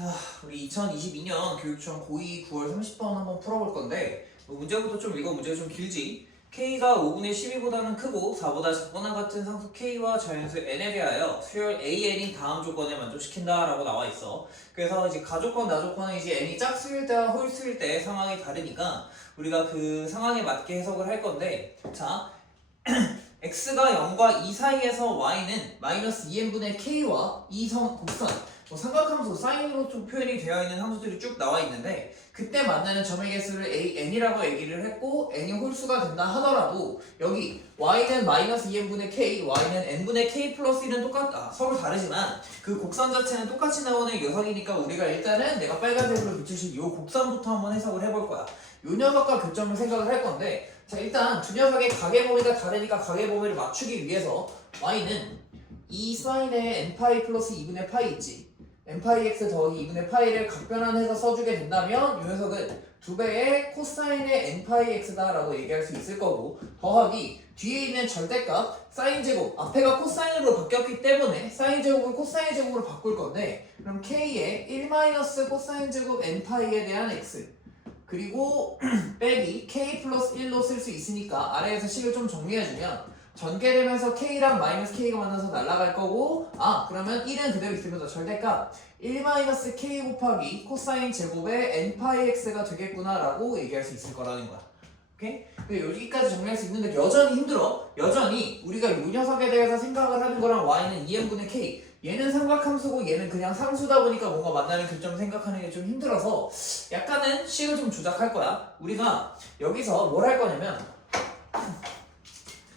자, 우리 2022년 교육청 고2 9월 30번 한번 풀어볼 건데 문제부터 좀 읽어. 문제가 좀 길지. K가 5분의 12보다는 크고 4보다 작거나 같은 상수 K와 자연수 N에 대하여 수열 AN이 다음 조건에 만족시킨다 라고 나와 있어. 그래서 이제 가조건, 나조건은 이제 N이 짝수일 때와 홀수일 때 상황이 다르니까 우리가 그 상황에 맞게 해석을 할 건데, 자 x가 0과 2 사이에서 y는 마이너스 2n분의 k와 이성 곡선, 삼각함수 사인으로 좀 표현이 되어 있는 함수들이 쭉 나와 있는데, 그때 만나는 점의 개수를 n이라고 얘기를 했고 n이 홀수가 된다 하더라도 여기 y는 마이너스 2n분의 k, y는 n분의 k 플러스 1은 서로 다르지만 그 곡선 자체는 똑같이 나오는 녀석이니까 우리가 일단은 내가 빨간색으로 비추신 이 곡선부터 한번 해석을 해볼 거야. 이 녀석과 교점을 생각을 할 건데, 자 일단 두 녀석의 가계 범위가 다르니까 가계 범위를 맞추기 위해서 y는 2 사인의 n파이 플러스 2분의 파이 있지. n파이 x 더하기 2분의 파이를 각변환해서 써주게 된다면 이 녀석은 2배의 코사인의 n파이 x다 라고 얘기할 수 있을 거고, 더하기 뒤에 있는 절대값 사인 제곱, 앞에가 코사인으로 바뀌었기 때문에 사인 제곱을 코사인 제곱으로 바꿀 건데, 그럼 k의 1 마이너스 코사인 제곱 n파이에 대한 x 그리고 빼기 k 플러스 1로 쓸 수 있으니까 아래에서 식을 좀 정리해주면 전개되면서 k랑 마이너스 k가 만나서 날아갈 거고, 그러면 1은 그대로 있으면서 절대값 1 마이너스 k 곱하기 코사인 제곱의 n파이 x가 되겠구나 라고 얘기할 수 있을 거라는 거야. 오케이? 근데 여기까지 정리할 수 있는데 여전히 힘들어. 여전히 우리가 이 녀석에 대해서 생각을 하는 거랑 y는 2n분의 k, 얘는 삼각함수고 얘는 그냥 상수다 보니까 뭔가 만나는 교점 생각하는 게 좀 힘들어서 약간은 식을 좀 조작할 거야. 우리가 여기서 뭘 할 거냐면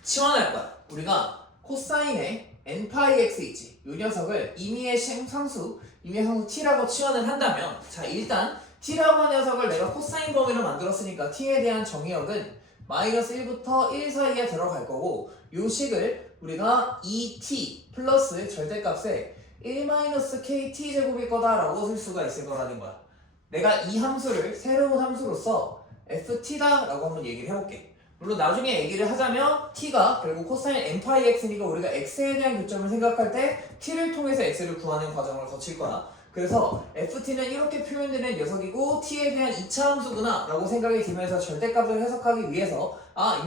치환할 거야. 우리가 코사인의 n파이 x 있지. 이 녀석을 임의의 상수 t라고 치환을 한다면, 자 일단 t라고 하는 녀석을 내가 코사인 범위로 만들었으니까 t에 대한 정의역은 마이너스 1부터 1 사이에 들어갈 거고, 요 식을 우리가 2t 플러스 절대값에 1 마이너스 kt 제곱일 거다라고 쓸 수가 있을 거라는 거야. 내가 이 함수를 새로운 함수로서 ft다 라고 한번 얘기를 해볼게. 물론 나중에 얘기를 하자면 t가 결국 코사인 n파이 x니까 우리가 x에 대한 교점을 생각할 때 t를 통해서 x를 구하는 과정을 거칠 거야. 그래서 ft는 이렇게 표현되는 녀석이고 t에 대한 2차 함수구나 라고 생각이 들면서 절대값을 해석하기 위해서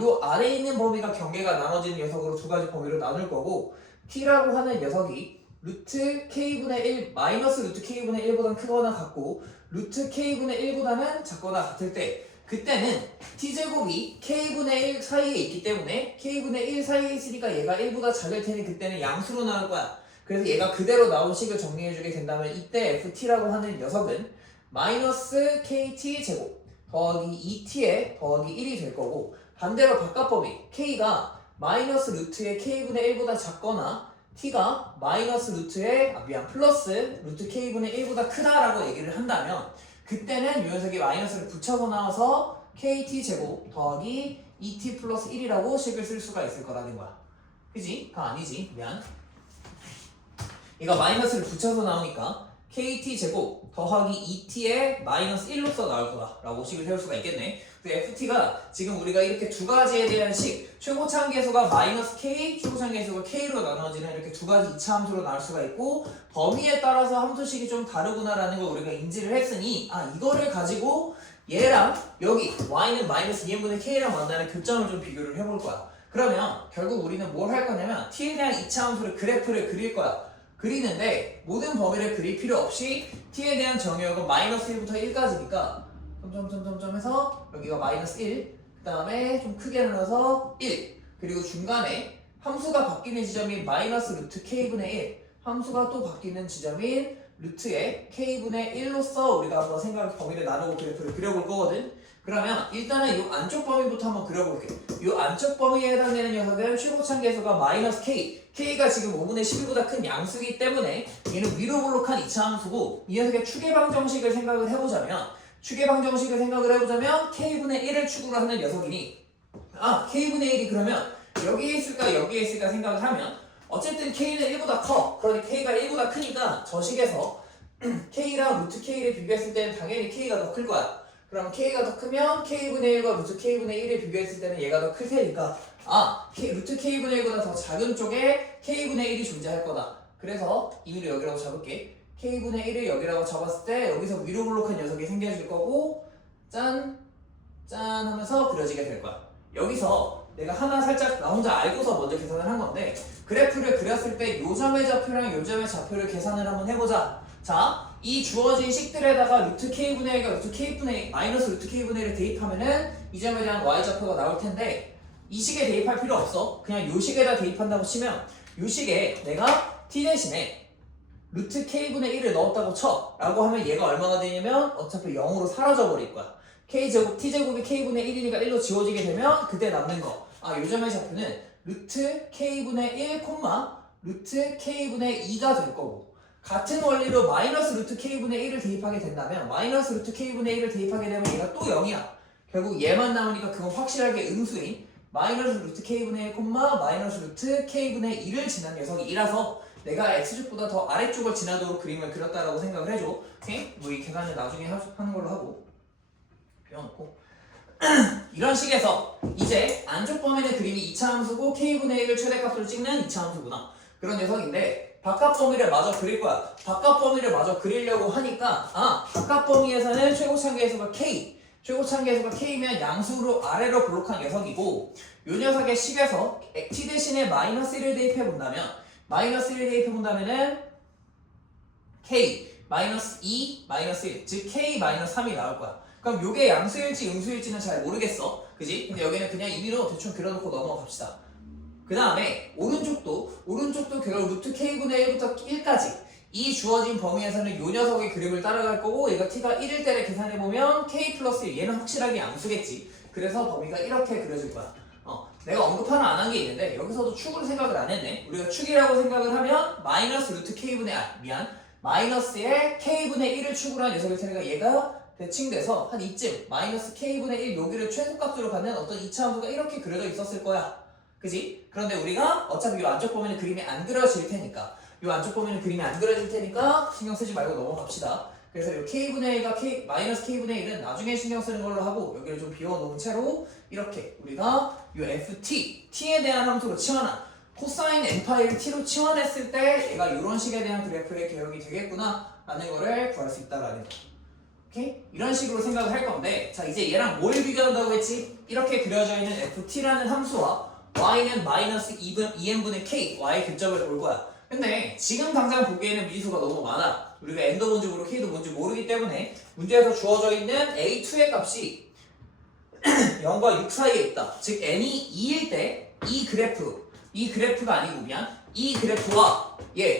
요 아래에 있는 범위가 경계가 나눠지는 녀석으로 두 가지 범위로 나눌 거고, t라고 하는 녀석이 루트 k분의 1 마이너스 루트 k분의 1보다 크거나 같고 루트 k분의 1보다는 작거나 같을 때, 그때는 t제곱이 k분의 1 사이에 있기 때문에 k분의 1 사이에 있으니까 얘가 1보다 작을 테니 그때는 양수로 나올 거야. 그래서 얘가 그대로 나온 식을 정리해주게 된다면 이때 ft라고 하는 녀석은 마이너스 kt 제곱 더하기 2t에 더하기 1이 될 거고, 반대로 바깥범위 k가 마이너스 루트의 k분의 1보다 작거나 t가 마이너스 루트의 플러스 루트 k분의 1보다 크다라고 얘기를 한다면, 그때는 이 녀석이 마이너스를 붙여서 나와서 kt 제곱 더하기 2t 플러스 1이라고 식을 쓸 수가 있을 거라는 거야. 그지? 아니지. 미안. 얘가 마이너스를 붙여서 나오니까 kt 제곱 더하기 2t에 마이너스 1로서 나올 거다라고 식을 세울 수가 있겠네. 그래서 ft가 지금 우리가 이렇게 두 가지에 대한 식, 최고차항계수가 마이너스 k, 최고차항계수가 k로 나눠지는 이렇게 두 가지 2차 함수로 나올 수가 있고, 범위에 따라서 함수식이 좀 다르구나라는 걸 우리가 인지를 했으니 이거를 가지고 얘랑 여기 y는 마이너스 2n분의 k랑 만나는 교점을 좀 비교를 해볼 거야. 그러면 결국 우리는 뭘 할 거냐면 t에 대한 2차 함수를 그래프를 그릴 거야. 그리는데 모든 범위를 그릴 필요 없이 t에 대한 정의역은 마이너스 1부터 1까지니까 점점점점점 해서 여기가 마이너스 1, 그 다음에 좀 크게 눌러서 1, 그리고 중간에 함수가 바뀌는 지점이 마이너스 루트 k분의 1, 함수가 또 바뀌는 지점인 루트의 k분의 1로서 우리가 한번 범위를 나누고 그래프를 그려볼 거거든. 그러면 일단은 이 안쪽 범위부터 한번 그려볼게. 이 안쪽 범위에 해당되는 녀석은 최고차항계수가 마이너스 k, k가 지금 5분의 12보다 큰 양수이기 때문에 얘는 위로 볼록한 2차 함수고, 이 녀석의 추계방정식을 생각을 해보자면 k분의 1을 축으로 하는 녀석이니 k분의 1이 그러면 여기에 있을까 여기에 있을까 생각을 하면 어쨌든 k는 1보다 커. 그러니 k가 1보다 크니까 저 식에서 k랑 루트 k를 비교했을 때는 당연히 k가 더 클 거야. 그럼 k가 더 크면 k분의 1과 루트 k분의 1을 비교했을 때는 얘가 더 클 테니까 루트 k분의 1보다 더 작은 쪽에 k분의 1이 존재할 거다. 그래서 임의로 여기라고 잡을게. K분의 1을 여기라고 잡았을 때 여기서 위로 블록한 녀석이 생겨질 거고 짠! 짠 하면서 그려지게 될 거야. 여기서 내가 하나 살짝 나 혼자 알고서 먼저 계산을 한 건데 그래프를 그렸을 때 요 점의 좌표랑 요 점의 좌표를 계산을 한번 해보자. 자, 이 주어진 식들에다가 루트 K분의 1과 루트 K분의 마이너스 루트 K분의 1을 대입하면은 이 점에 대한 Y좌표가 나올 텐데 이 식에 대입할 필요 없어. 그냥 요 식에다 대입한다고 치면 요 식에 내가 T 대신에 루트 K분의 1을 넣었다고 쳐 라고 하면 얘가 얼마가 되냐면 어차피 0으로 사라져 버릴 거야. K제곱, T제곱이 K분의 1이니까 1로 지워지게 되면 그때 남는 거 요 점의 좌표는 루트 K분의 1, 루트 K분의 2가 될 거고 같은 원리로 마이너스 루트 K분의 1을 대입하게 된다면 마이너스 루트 K분의 1을 대입하게 되면 얘가 또 0이야. 결국 얘만 나오니까 그건 확실하게 음수인 마이너스 루트 K분의 1, 마이너스 루트 K분의 2를 지난 녀석이 2라서 내가 X축보다 더 아래쪽을 지나도록 그림을 그렸다라고 생각을 해줘. 오케이? 뭐 이 계산을 나중에 하는 걸로 하고 배워놓고 이런 식에서 이제 안쪽 범위의 그림이 2차 함수고 K분의 1을 최대값으로 찍는 2차 함수구나. 그런 녀석인데 바깥 범위를 마저 그릴 거야. 바깥 범위를 마저 그리려고 하니까 바깥 범위에서는 최고차계수가 K 최고차계수가 K면 양수로 아래로 블록한 녀석이고 요 녀석의 식에서 T 대신에 마이너스 1을 대입해 본다면 마이너스 1을 대입해 본다면은 K 마이너스 2 마이너스 1 즉 K 마이너스 3이 나올 거야. 그럼 요게 양수일지 음수일지는 잘 모르겠어. 그지? 근데 여기는 그냥 임의로 대충 그려놓고 넘어갑시다. 그 다음에 오른쪽도 결국 루트 K분의 1부터 1까지 이 주어진 범위에서는 요 녀석의 그림을 따라갈 거고 얘가 T가 1일 때를 계산해보면 K 플러스 1 얘는 확실하게 양수겠지. 그래서 범위가 이렇게 그려질 거야. 내가 언급 하나 안 한 게 있는데 여기서도 축으로 생각을 안 했네. 우리가 축이라고 생각을 하면 마이너스 루트 K분의 마이너스의 K분의 1을 축으로 한 녀석일 테니까 얘가 대칭돼서 한 이쯤 마이너스 K분의 1 여기를 최소값으로 갖는 어떤 2차 함수가 이렇게 그려져 있었을 거야. 그지? 그런데 우리가 어차피 이 안쪽 범위는 그림이 안 그려질 테니까 이 안쪽 범위는 그림이 안 그려질 테니까 신경 쓰지 말고 넘어갑시다. 그래서 이 K분의 1과 마이너스 K분의 1은 나중에 신경 쓰는 걸로 하고 여기를 좀 비워놓은 채로 이렇게 우리가 이 FT, T에 대한 함수로 치환한 코사인 n파이를 T로 치환했을 때 얘가 이런 식에 대한 그래프의 개형이 되겠구나 라는 거를 구할 수 있다라는 거. 오케이? 이런 식으로 생각을 할 건데 자 이제 얘랑 뭘 비교한다고 했지? 이렇게 그려져 있는 FT라는 함수와 y는 마이너스 2n분의 k, y 교점을 볼 거야. 근데 지금 당장 보기에는 미지수가 너무 많아. 우리가 n도 뭔지 모르고 k도 뭔지 모르기 때문에 문제에서 주어져 있는 a2의 값이 0과 6 사이에 있다. 즉 n이 2일 때 이 그래프가 아니고 그냥 이 그래프와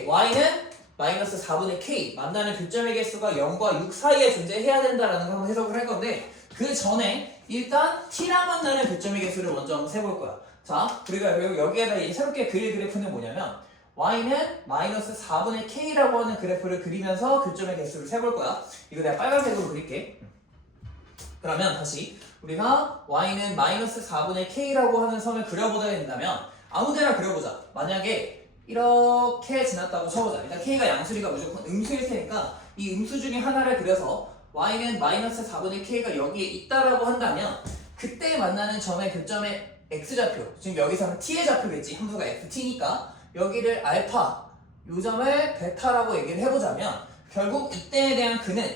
y는 마이너스 4분의 k 만나는 교점의 개수가 0과 6 사이에 존재해야 된다라는 걸 한번 해석을 할 건데 그 전에 일단 t랑 만나는 교점의 개수를 먼저 한번 세볼 거야. 자, 우리가 여기에다 새롭게 그릴 그래프는 뭐냐면 y는 마이너스 4분의 k라고 하는 그래프를 그리면서 교점의 개수를 세볼 거야. 이거 내가 빨간색으로 그릴게. 그러면 다시 우리가 y는 마이너스 4분의 k라고 하는 선을 그려보자 된다면 아무데나 그려보자. 만약에 이렇게 지났다고 쳐보자. 일단 k가 양수니까 무조건 음수일 테니까 이 음수 중에 하나를 그려서 y는 마이너스 4분의 k가 여기에 있다라고 한다면 그때 만나는 점의 교점의 x좌표, 지금 여기서는 t의 좌표겠지. 함수가 ft니까 여기를 알파, 요 점을 베타라고 얘기를 해보자면 결국 이때에 대한 그는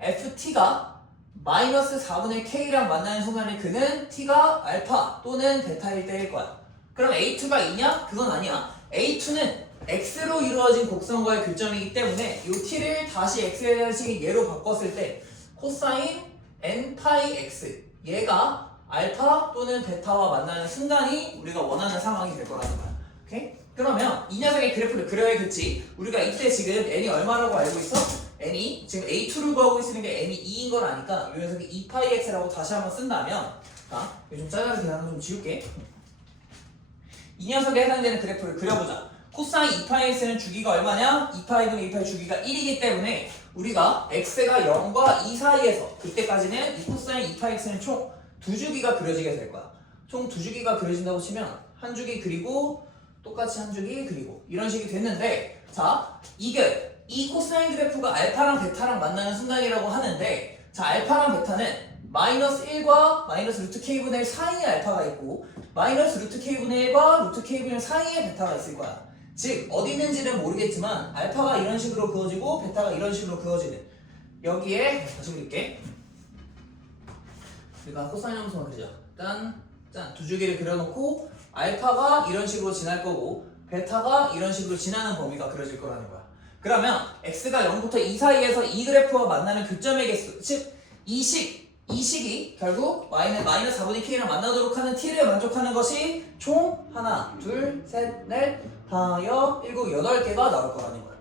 ft가 마이너스 4분의 k랑 만나는 순간에 그는 t가 알파 또는 베타일 때일 거야. 그럼 a2가 있냐? 그건 아니야. a2는 x로 이루어진 곡선과의 교점이기 때문에 이 t를 다시 x에 대한 식이 얘로 바꿨을 때 코사인 n파이 x 얘가 알파 또는 베타와 만나는 순간이 우리가 원하는 상황이 될 거라는 거야. 오케이? 그러면 이 녀석의 그래프를 그려야겠지. 우리가 이때 지금 n이 얼마라고 알고 있어? n이 지금 a2를 구하고 있으는 게 n이 2인 걸 아니까 이 녀석이 2파이 x라고 다시 한번 쓴다면 이거 좀 짜잘하게 계산을 좀 지울게. 이 녀석에 해당되는 그래프를 그려보자. 코사인 2파이 x는 주기가 얼마냐? 2파이분의 2파이 주기가 1이기 때문에 우리가 x가 0과 2 사이에서 그때까지는 이 코사인 2파이 x는 총 2주기가 그려지게 될 거야. 총 2주기가 그려진다고 치면 한 주기 그리고 똑같이 한 주기 그리고 이런 식이 됐는데 자 이게 이 코사인 그래프가 알파랑 베타랑 만나는 순간이라고 하는데 자 알파랑 베타는 마이너스 1과 마이너스 루트 k분의 1 사이에 알파가 있고 마이너스 루트 k분의 1과 루트 k분의 1 사이에 베타가 있을 거야. 즉 어디 있는지는 모르겠지만 알파가 이런 식으로 그어지고 베타가 이런 식으로 그어지는 여기에 다시 그릴게. 우리가 코사인 함수만 그리자. 짠 두 줄기를 그려놓고 알파가 이런 식으로 지날 거고 베타가 이런 식으로 지나는 범위가 그려질 거라는 거야. 그러면 x가 0부터 2 사이에서 이 그래프와 만나는 교점의 개수, 즉 이 식이 결국 y는 마이너스 4분의 k랑 만나도록 하는 t를 만족하는 것이 총 하나, 둘, 셋, 넷, 다, 여, 일곱, 8개가 나올 거라는 거야.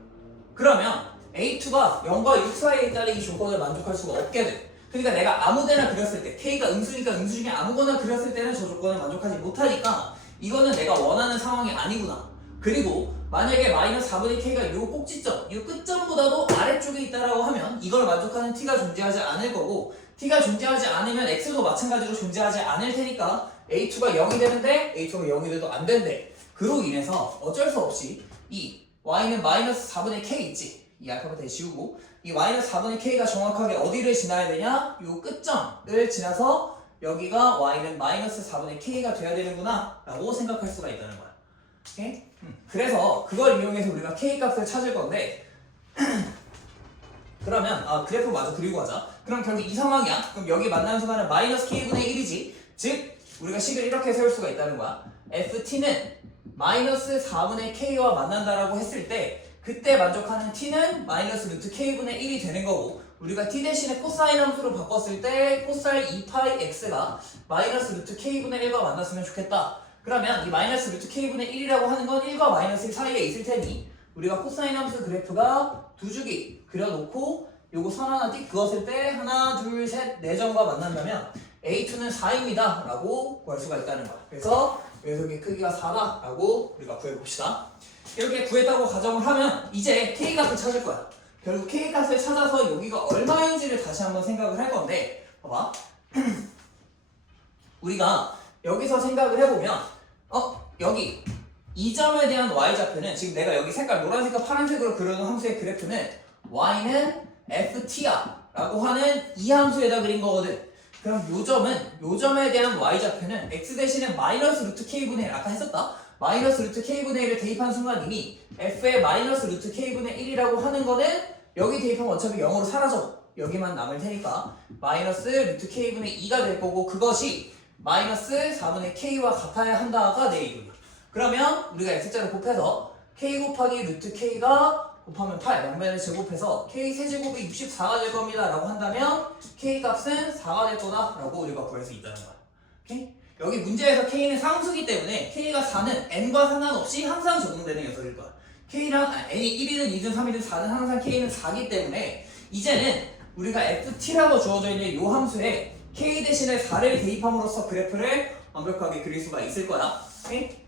그러면 a2가 0과 6 사이에 있다는 이 조건을 만족할 수가 없게 돼. 그러니까 내가 아무데나 그렸을 때 k가 음수니까 음수 중에 아무거나 그렸을 때는 저 조건을 만족하지 못하니까 이거는 내가 원하는 상황이 아니구나. 그리고 만약에 마이너스 4분의 k가 요 꼭지점, 요 끝점보다도 아래쪽에 있다라고 하면 이걸 만족하는 t가 존재하지 않을 거고 t가 존재하지 않으면 x도 마찬가지로 존재하지 않을 테니까 a2가 0이 되는데 a2가 0이 돼도 안 된대. 그로 인해서 어쩔 수 없이 이 y는 마이너스 4분의 k 있지. 이 알파벳을 지우고 이 마이너스 4분의 k가 정확하게 어디를 지나야 되냐? 요 끝점을 지나서 여기가 y는 마이너스 4분의 k가 돼야 되는구나 라고 생각할 수가 있다는 거야. 오케이? 그래서 그걸 이용해서 우리가 k 값을 찾을 건데 그러면 그래프 마저 그리고 가자. 그럼 결국 이 상황이야. 그럼 여기 만나는 순간은 마이너스 k분의 1이지. 즉 우리가 식을 이렇게 세울 수가 있다는 거야. ft는 마이너스 4분의 k와 만난다라고 했을 때 그때 만족하는 t는 마이너스 루트 k분의 1이 되는 거고 우리가 t 대신에 코사인 함수로 바꿨을 때 코사인 2파이 x가 마이너스 루트 k분의 1과 만났으면 좋겠다. 그러면 이 마이너스 루트 k분의 1이라고 하는 건 1과 마이너스 1 사이에 있을 테니 우리가 코사인 함수 그래프가 두 줄기 그려놓고 요거 선 하나 띡 그었을 때 하나 둘 셋 4점과 만난다면 a2는 4입니다 라고 구할 수가 있다는 거야. 그래서 녀석의 크기가 4다 라고 우리가 구해봅시다. 이렇게 구했다고 가정을 하면 이제 k값을 찾을 거야. 결국 k값을 찾아서 여기가 얼마인지를 다시 한번 생각을 할 건데 봐봐. 우리가 여기서 생각을 해보면 여기 이 점에 대한 y좌표는 지금 내가 여기 색깔 노란색과 파란색으로 그려놓은 함수의 그래프는 y는 ft야 라고 하는 이 함수에다 그린 거거든. 그럼 요 점에 대한 y좌표는 x 대신에 마이너스 루트 k분의 1 아까 했었다. 마이너스 루트 k분의 1을 대입한 순간 이미 f의 마이너스 루트 k분의 1이라고 하는 거는 여기 대입하면 어차피 0으로 사라져. 여기만 남을 테니까 마이너스 루트 k분의 2가 될 거고 그것이 마이너스 4분의 k와 같아야 한다가 내 이름이야. 그러면 우리가 x자를 곱해서 k 곱하기 루트 k가 곱하면 8 양면을 제곱해서 k 세제곱이 64가 될 겁니다 라고 한다면 k 값은 4가 될 거다 라고 우리가 구할 수 있다는 거야. 오케이? 여기 문제에서 k는 상수기 때문에 k가 4는 n과 상관없이 항상 적용되는 녀석일 거야. n이 1이든 2든 3이든 4는 항상 k는 4기 때문에 이제는 우리가 ft라고 주어져 있는 이 함수에 k 대신에 4를 대입함으로써 그래프를 완벽하게 그릴 수가 있을 거야. 오케이?